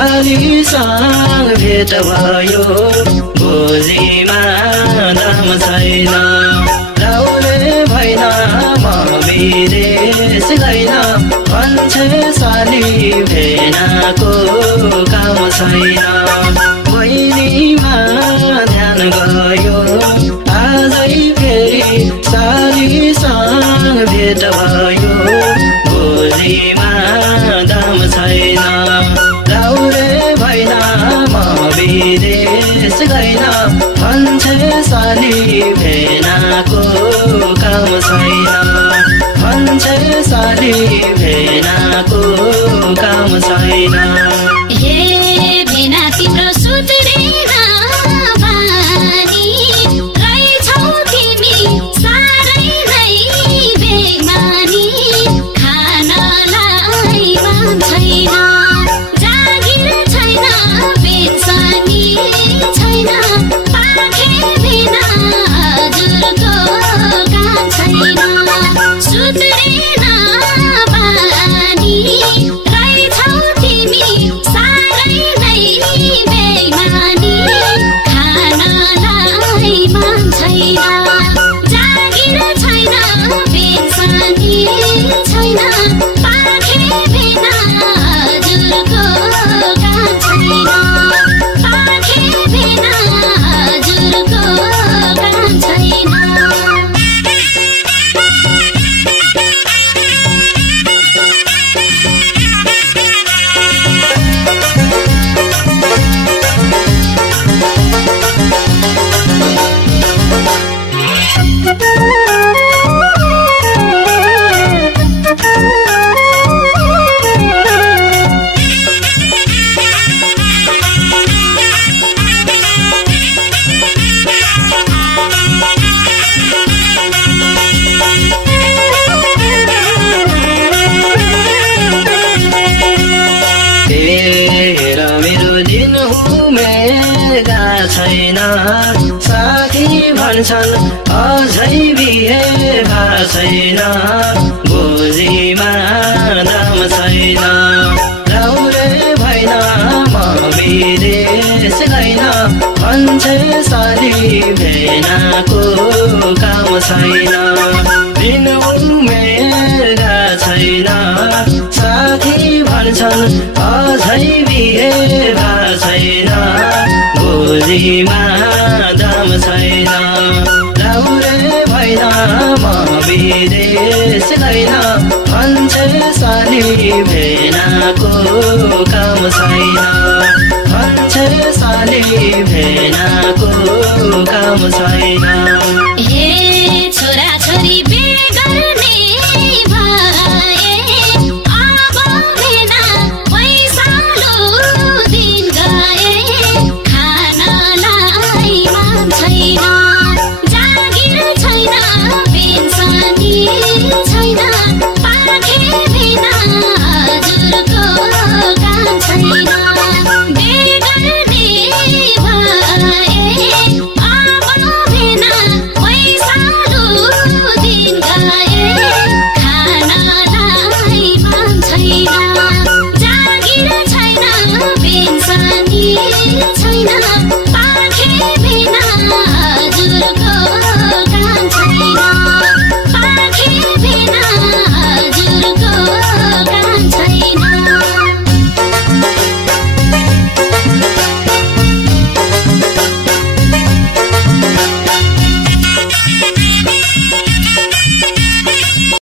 सालीसँग भेट भयो भोलिमा दाम छैन लाउने भएन म विदेश गइन भन्छे साली भेनाको काम छैन बहिनीमा ध्यान गयो आजै फेरि सालीसँग भेट भयो भोलिमा दाम छैन लाउने भएन म विदेश गइन भन्छे साली भेनाको काम छैन भन्छे साली भेनाको काम छैन हे भेना तिम्रो सुध्रेन बानी रहेछौ तिमी साह्रै नै बेमानी खानलाई मन छैन जागिर छैन पेन्सनी छैन पाखे भेना हजुरको काम छैन सुध्रेन बानी रहेछौ तिमी साह्रै नै बेमानी खानलाई मन छैन जागिर छैन पेन्सनी छैन पाखे भेना हजुरको काम छैन पाखे भेना हजुरको काम छैन हेर मेरो दिन उमेरका छैन साथी भन्छन् अझै बिहे भा छैन भोलिमा दाम छैन लाउने भएन म विदेश गइन भन्छे साली भेनाको काम छैन दिन उमेरका छैन साथी भन्छन् अझै बिहे भा छैन भोलिमा दाम छैन लाउने भएन म विदेश गइन भन्छे साली भेनाको काम छैन भन्छे साली भेनाको काम छैन हे छोरा छोरी बेगर